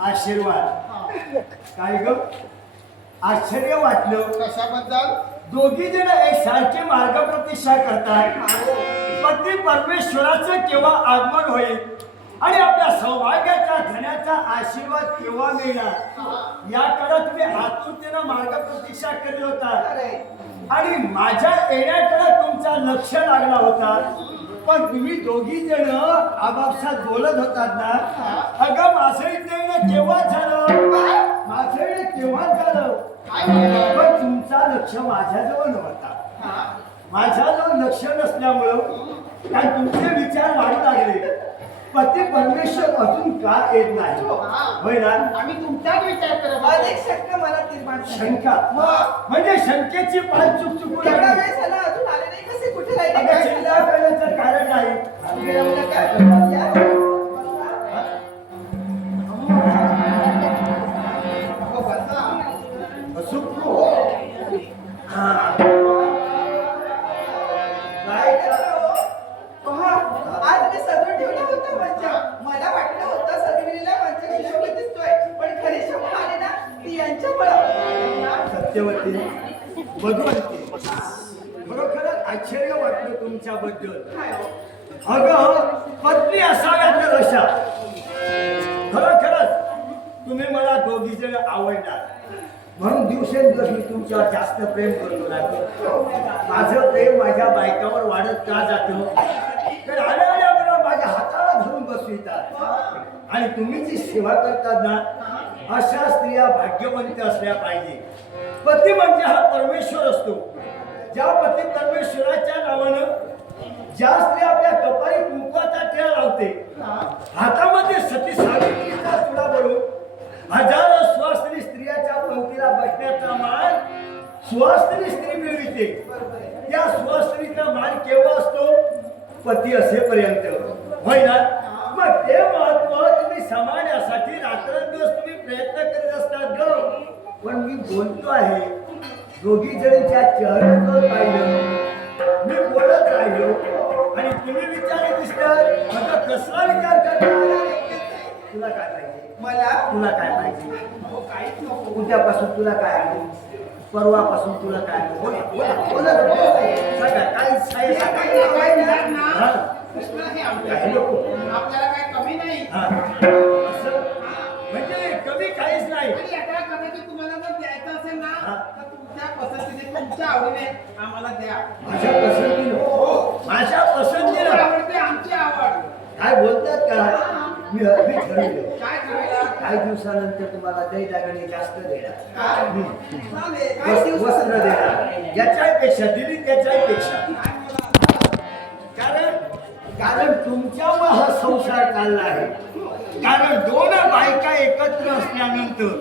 आशीर्वाद काय ग आश्चर्य वाटलं कशाबद्दल? दोघी जण एक सारखे मार्ग प्रतीक्षा करतात पती परमेश्वराचं केव्हा आगमन होईल आणि आपल्या सौभाग्याच्या धन्याचा आशीर्वाद केव्हा मिळणार याकडे तुम्ही आतुरतेनं मार्ग प्रतीक्षा करीत होता आणि माझ्या येण्याकडे तुमचा लक्ष लागला होता पण तुम्ही दोघी जण आपापसात बोलत होतात ना अगं माझं येणं केव्हा झालं माझं येणं केव्हा झालं पण तुमचा लक्ष माझ्याजवळ नव्हता माझ्याजवळ लक्ष नसल्यामुळं काय तुमचे विचार वाढू लागले पती परमेश्वर अजून का येत नाही होय ना आम्ही तुमचाच विचार करत अनेक शंका मला निर्माण शंका म्हणजे शंकेची पाल चुक चुकून एवढा वेळ झाला अजून आले नाही कसे कुठे राहिले अगं, काय चिंता झालं? करण्याचं कारण नाही आम्ही एवढं काय करणार? या. सुखू पहा, आज मी सजवून ठेवला होता मंच. मला वाटलं होतं सजविलेला मंच शोभा दिसतोय पण खरी शोभा आली ना ती यांच्यामुळं. सत्यवती मधुवंती खरोखरच आश्चर्य वाटलं तुमच्याबद्दल काय हो? अगं पत्नी असाव्या तर अशा खरोखरच तुम्ही मला दोघी जण आवडणार म्हणून दिवसेंदिवस मी तुमच्यावर जास्त प्रेम करतो राहतो माझं प्रेम माझ्या बायकावर वाढत का जातं तर आल्या आल्याबरोबर माझ्या हाताला धरून बसवितात आणि तुम्ही जी सेवा करतात ना अशा स्त्रिया भाग्यवंत असल्या पाहिजे पती म्हणजे हा परमेश्वर असतो ज्या पती परमेश्वराच्या नावानं ज्या स्त्री आपल्या कपाळी कुंकवाचा टेळ लावते हातामध्ये सती सावित्रीचा तुला बनवून हजारो सुवासिनी स्त्रियाच्या पंक्तीला बसण्याचा मान सुवासिनी स्त्री मिळविते त्या सुवासिनीचा मान केव्हा असतो पती असेपर्यंत होय ना मग ते महत्व तुम्ही समाजासाठी रात्रंदिवस तुम्ही प्रयत्न करीत असतात ग पण मी बोलतो आहे दोघी जणीच्या चेहऱ्यावर पाहिलं मी बोलत राहिलो आणि तुम्ही विचार दिसतात माझा कसला विचार करणार तुला काय पाहिजे मला तुला काय पाहिजे काहीच नको. उद्यापासून तुला काय आहे परवापासून तुला काय आहे? बोला बोला बोला सांगा काय ना कृष्ण हे आपल्याला काय कमी नाही म्हणजे कमी काहीच नाही आणि एका कदाचित तुम्हाला जर द्यायचं असेल ना तर तुमच्या पसंतीने तुमच्या आवडीने आम्हाला द्या माझ्या पसंतीनं माझ्या पसंतीनं आवडते आमची आवड काय बोलतात का मी ठरवलं काय ठरवलं काही दिवसानंतर तुम्हाला दैदागणे जास्त देणार चालेल. वस्त्र देणार याच्यापेक्षा दिली त्याच्यापेक्षा कारण तुमच्यावर हा संसार चालला आहे कारण दोन बायका एकत्र असल्यानंतर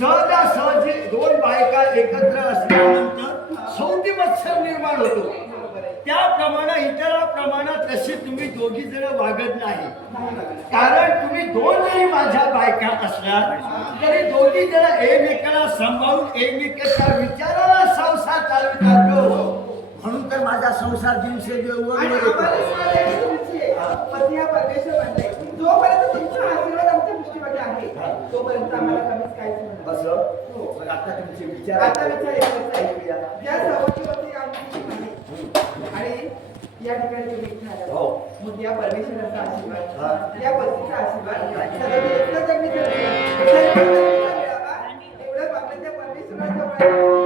सहजासहजी दोन बायका एकत्र असल्यानंतर सौंदी मत्सर निर्माण होतो त्याप्रमाणे इतरांप्रमाणे तशी तुम्ही दोघी जण वागत नाही कारण तुम्ही दोन जरी माझ्या बायका असल्या तरी दोघी जण एकमेकाला सांभाळून एकमेकाच्या विचाराला संसार चालवितात म्हणून तर माझा संसार दिवसेंदिवस आणि आम्हाला सांगायचं तुमचे पती हा परमेश्वर बनलाय. जोपर्यंत तुमचा आशीर्वाद आमच्या दृष्टीमध्ये आहे तोपर्यंत आम्हाला कमीच काहीच नाही. बस मग आता तुमचे विचार आता विचार एकच आहे. ज्या सवतीवरती आमची आहे आणि या ठिकाणी तुम्ही इथे आलात. हो. मग या परमेश्वराचा आशीर्वाद हा. या पतीचा आशीर्वाद सदैव एकच अग्नी एवढं आपल्या त्या परमेश्वराच्या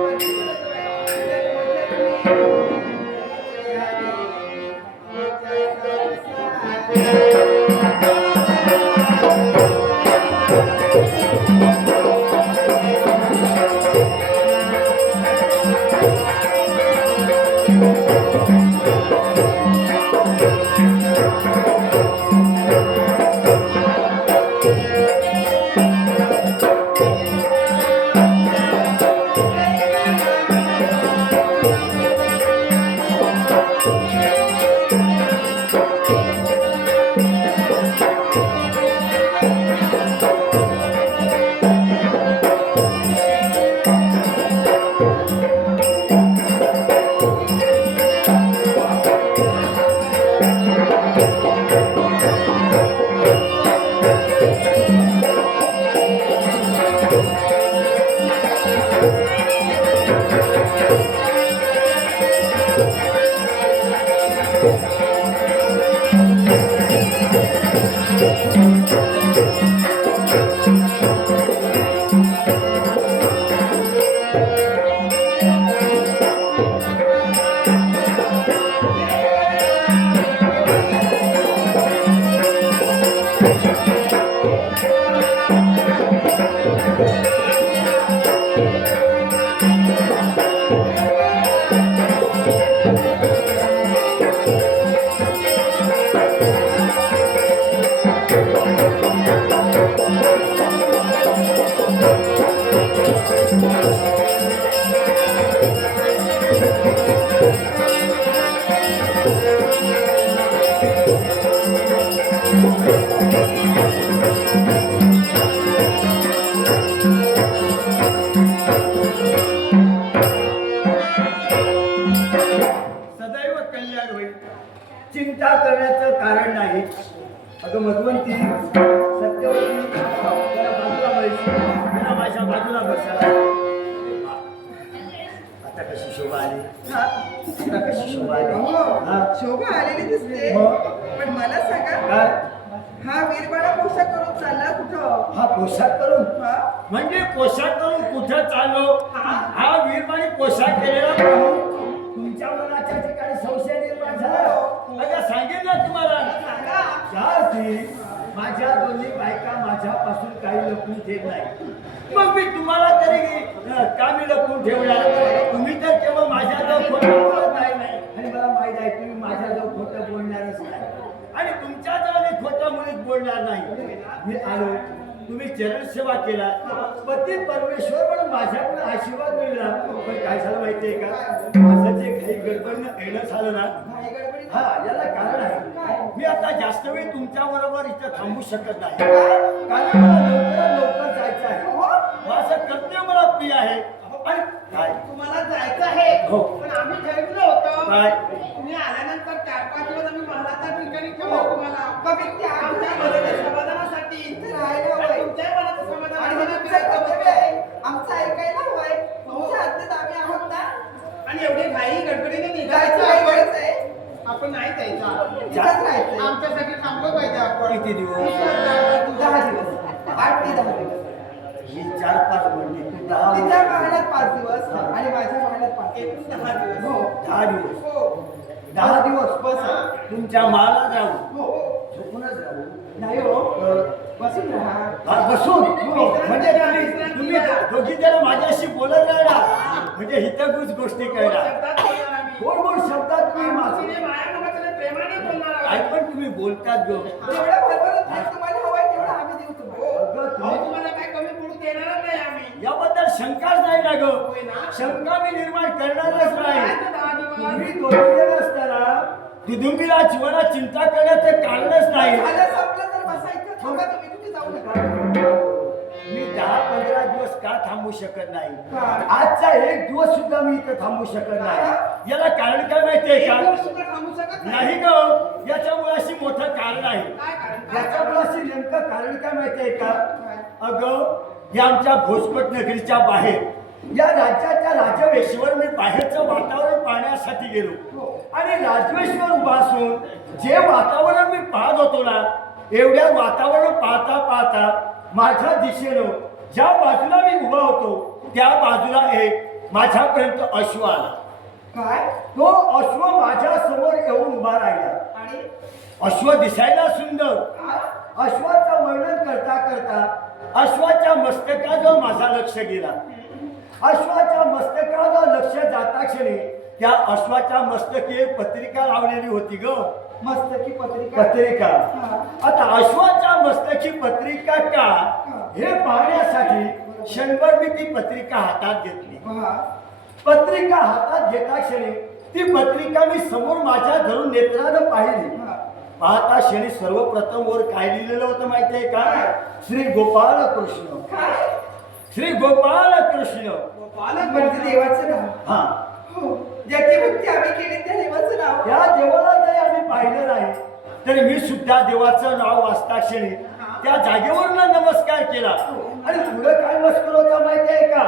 सदैव कल्याण होईल. चिंता करण्याचं कारण नाही. अगं मधुवंती, सत्यवती, जरा बाजूला बस. जरा माझ्या बाजूला बसायला. आता कशी शोभा आली? आता कशी शोभा आली? हा? शोभा आलेली दिसते. मग? पण मला सांगा, काय? हा वीरबाळा पोशाख करून चालला कुठं? हा पोशाख करून हा? म्हणजे पोशाख करून कुठं चाललो? हा वीरबाई पोशाख केलेला पाहून तुमच्या मनाच्या ठिकाणी संशय निर्माण झाला. अगं सांगेन ना तुम्हाला. त्यासाठी माझ्या दोन्ही बायका माझ्यापासून काही लपवून ठेवत नाही. मग मी तुम्हाला तरी का मी लपवून ठेवणार? तुम्ही तर केवळ माझ्याजवळ खोटं बोलत नाही. आणि मला माहित आहे तुम्ही माझ्याजवळ खोटं बोलणारच नाही. आणि तुमच्याजवळ मी खोटं मुळीच बोलणार नाही. मी आलो, तुम्ही चरण सेवा केला, पती परमेश्वर म्हणून माझ्याकडून आशीर्वाद मिळला. पण काय झालं माहितीये का? असं जे काही गडबडीनं येणं झालं ना, घाई गडबडीत? हा याला कारण आहे. मी आता जास्त वेळ तुमच्या बरोबर इथं थांबू शकत नाही. कारण मला लवकरात लवकर जायचं आहे. माझं कर्तव्य मला प्रिय आहे. आणि काय तुम्हाला जायचं आहे हो. पण आम्ही ठरवलं होतं काय? तुम्ही आल्यानंतर 4-5 दिवस आम्ही महाराजच्या ठिकाणी ठेवू तुम्हाला कमीत ते आमच्या आमच्या मनाच्या समाधानासाठी इथे राहायला हवंय. तुमच्या मनाचं समाधान आणि आम्हाला तुमचं करायचं कर्तव्य होतं. आहे. आमचं ऐकायला हवंय. तुमच्या हद्दीत आम्ही आहोत ना. आणि एवढी घाई गडबडीने जायचं निघायचं काय आपण गरज आहे? आपण नाही जायचं इथंच राहायचंय. आमच्यासाठी थांबलो पाहिजे आपण किती दिवस? 10 दिवस. 8 ते 10 दिवस. ही 4-5 म्हणजे तू 10 तिच्या पाहण्यात 5 दिवस आणि माझ्या पाहण्यात 5 दिवस. एकूण 10 दिवस हो. 10 दिवस. हो. 10 दिवस बस. तुमच्या माला राहू. हो. झोपूनच राहू. नाही हो. बसून राहा. हा, बसून म्हणजे तुम्ही दोघी जण माझ्याशी बोलत राहिला म्हणजे हितगुज गोष्टी कळणार. शब्दात बोलणार आम्ही. गोड गोड शब्दात तुम्ही माझे मातीने माया नावाच्याने प्रेमाने बोलणार आहोत. काय पण तुम्ही बोलतात गो. जेवढं भरभरून तेल तुम्हाला हवंय तेवढं आम्ही देऊ तुम्हाला. अगं, अहो, तुम्ही तुम्हाला काय कमी पडू देणारच नाही आम्ही याबद्दल शंकाच नाही ना ग. होय ना? शंका मी निर्माण करणारच काय नाही. ते 10 दिवस तुम्ही दोघी जण असताना दुदुंबीला जीवनात चिंता करण्याचं कारणच नाही. झालं संपलं तर बसायचं. थांबा तुम्ही कुठे जाऊ नका. मी 10-15 दिवस का थांबू शकत नाही? का? आजचा एक दिवस सुद्धा मी इथं थांबू शकत नाही. याला कारण काय माहितीये एक का? दिवस सुद्धा थांबू शकत नाही ग. याच्या मुळाशी मोठं कारण आहे. काय कारण? काय याच्या कारण? मुळाशी नेमकं कारण काय माहितीये का? अगं या आमच्या भोजपट नगरीच्या बाहेर या राज्याच्या राजवेशीवर मी बाहेरचं वातावरण पाहण्यासाठी गेलो. आणि राजवेशीवर उभा असून जे वातावरण मी पाहत होतो ना, एवढ्या वातावरण पाहता पाहता माझ्या दिशेनं ज्या बाजूला मी उभा होतो त्या बाजूला एक माझ्यापर्यंत अश्व आला. काय? तो अश्व माझ्या समोर येऊन उभा राहिला. आणि अश्व दिसायला सुंदर. आ? अश्वाचं वर्णन करता करता अश्वाच्या मस्तकाजवळ माझा लक्ष गेला. अश्वाच्या मस्तकाजवळ लक्ष जाता क्षणी त्या अश्वाच्या मस्तकी एक पत्रिका लावलेली होती ग. मस्तकी पत्रिका. पत्रिका. हा. आता अश्वाच्या मस्तकी पत्रिका का हे पाहण्यासाठी क्षणभर मी ती पत्रिका हातात घेतली. हा. पत्रिका हातात घेता क्षणी ती पत्रिका मी समोर माझ्या धरून नेत्रानं पाहिली. हा. पाहता क्षणी सर्वप्रथम वर काय लिहिलेलं होतं माहितीये का? श्री गोपाल कृष्ण. काय? श्री गोपाल कृष्ण. गोपालक म्हणजे देवाचं नाव. हा. हो. ज्याची भक्ती आम्ही केली त्या देवाचं नाव. त्या देवाला जरी आम्ही पाहिलं नाही तरी मी सुद्धा देवाचं नाव वाचता क्षणी त्या जागेवरून नमस्कार केला. आणि पुढे काय मस्कर होता माहितीये का?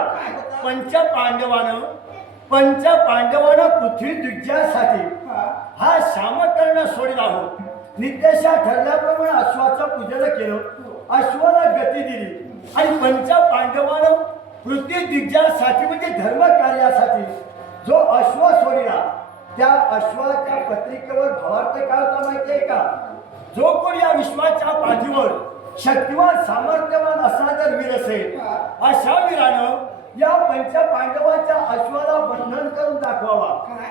पंच पांडवानं पृथ्वी दिग्जासाठी हा श्यामकर्ण सोडला हो. नित्याशा ठरल्याप्रमाणे अश्वाचं पूजन केलं. अश्वाला गती दिली आणि पंच पांडवानं पृथ्वी दिग्जासाठी म्हणजे धर्म कार्यासाठी जो अश्व सोडला त्या अश्वाच्या पत्रिकेवर भावार्थ काय होता माहितीये का? जो कोणी या विश्वाच्या पाठीवर शक्तिवान सामर्थ्यवान असा जर वीर असेल अशा वीरानं या पंच पांडवांच्या अश्वाला बंधन करून दाखवावा. काय?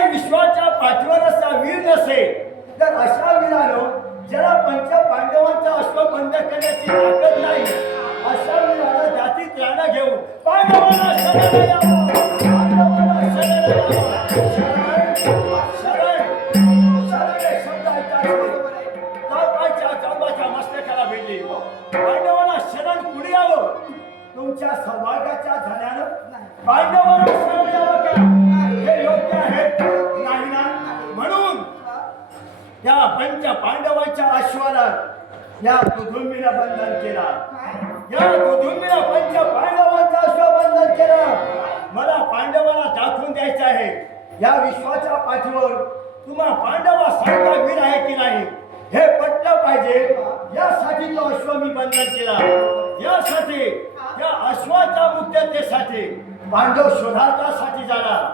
आणि विश्वाच्या पाठीवर असा वीर नसेल तर अशा वीरानं ज्याला पंच पांडवांचा अश्व बंद करण्याची ताकद नाही अशा वीरानं जातीत राणा घेऊन पांडवांना शरण यावं. पांडवांना शरण यावं. शरण शब्द ऐकायचे जांबाच्या मस्तकाला भेटली. पांडवांना शरण पुढे यावं. तुमच्या सौभाग्याच्या धन्यानं पांडवांना शरण यावं का? हे योग्य आहे नाही ना? म्हणून त्या पंच पांडवांच्या अश्वाला या दुधुंबीनं बंधन केला. या दुधुंबीनं पंच पांडवांचा अश्व बंधन केला. मला पांडवांना दाखवून द्यायचं आहे या विश्वाच्या पाठीवर तुम्हा पांडवासारखा वीर आहे की नाही हे पटलं पाहिजे. यासाठी तो अश्व मी बंधन केला. यासाठी या अश्वाच्या मुक्ततेसाठी पांडव शोधार्थासाठी जाणार.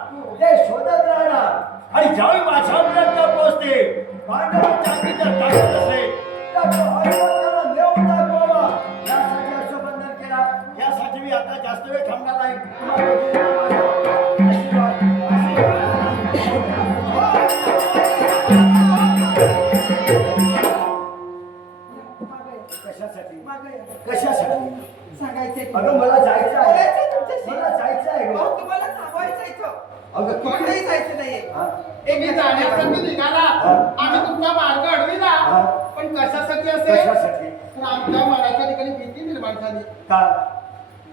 ते शोधत राहणार आणि ज्यावेळी माझ्यापर्यंत पोहोचते पांडवांच्या जर ताकद असेल तर तो अश्व त्याला नेऊन दाखवावा. यासाठी अश्वबंधन केला. यासाठी मी आता जास्त वेळ थांबणार नाही. कशासाठी? कशासाठी? सांगायचंय. अगं मला जायचं आहे. बोलायचंय तुमच्याशी. मला जायचं आहे गं. अहो, तुम्हाला थांबायचं इथं. अगं कुठेही जायचं नाहीये. हा? मी जाण्यासाठी निघाला. आम्ही तुमचा मार्ग अडविला. हा. पण कशासाठी असेल? कशासाठी? तर आमच्या मनाच्या ठिकाणी भीती निर्माण झाली. का?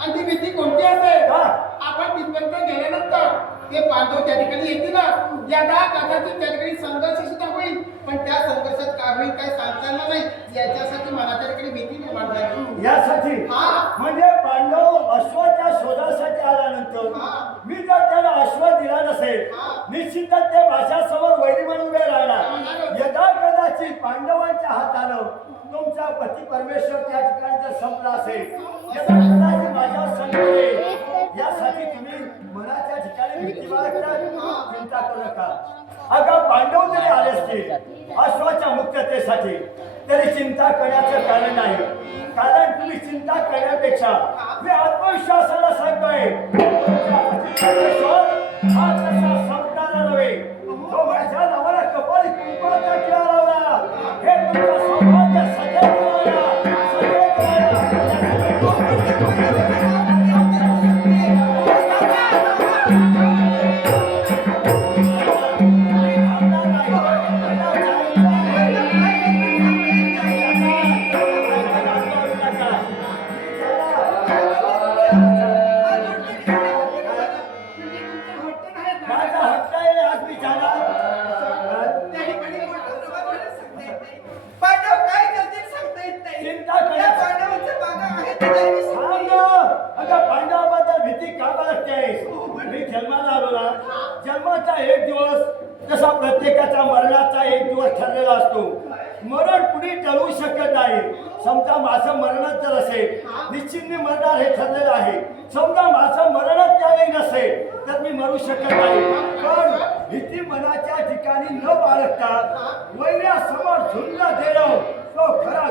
आणि ती भीती कोणती असेल? का? आपण तिथपर्यंत गेल्यानंतर ते पांडव त्या ठिकाणी येतील ना, यदा कदाचित त्या ठिकाणी संघर्ष सुद्धा होईल. पण त्या संघर्षात काय होईल काय सांगता येणार नाही. याच्यासाठी मनाच्या ठिकाणी भीती निर्माण झाली. यासाठी हा. म्हणजे पांडव अश्वाच्या शोधासाठी आल्यानंतर हा. मी जर त्याला अश्व दिला नसेल हा. निश्चितच ते माझ्यासमोर वैरी म्हणून उभे राहणार. राहणार. यदा कदाचित पांडवांच्या हातानं तुमचा पती परमेश्वर त्या ठिकाणी जर संपला असेल यदा कदाचित माझ्या संकटे यासाठी तुम्ही मनाच्या ठिकाणी भीती बाळगता. चिंता करू नका. अगं पांडव जरी आले असतील अश्वाच्या मुक्ततेसाठी तरी चिंता करण्याचं कारण नाही. कारण तुम्ही चिंता करण्यापेक्षा मी आत्मविश्वासाला सांगतोय परमेश्वर हा तसा संपणारा नव्हे. तो माझ्या नावाला कपाळी कुंकवाचा टिळा लावला. हे तुमचं सौभाग्य सदैव राहणार. सदैव माझा हट्ट आहे आज मी जाणार. त्या ठिकाणी तुम्हाला सांगता येत नाही. पांडव काय करतील सांगता येत नाही. चिंता करा. त्या पांडवांच्या मागं आहे ते तरी मी सांगते. सांग अगं पांडवाबद्दल भीती का बाळगतेस? मी जन्माला आलो ना जन्माचा एक दिवस जसा प्रत्येकाचा मरणाचा एक दिवस ठरलेला असतो. मरण कुणी टळू शकत नाही. समजा माझं मरणच जर असेल निश्चित मी मरणार हे ठरलेलं आहे. समजा माझं मरणच त्यावेळी नसेल तर मी मरू शकत नाही. पण भीती मनाच्या ठिकाणी न बाळगता वैर्यासमोर झुंज देणं तो खरा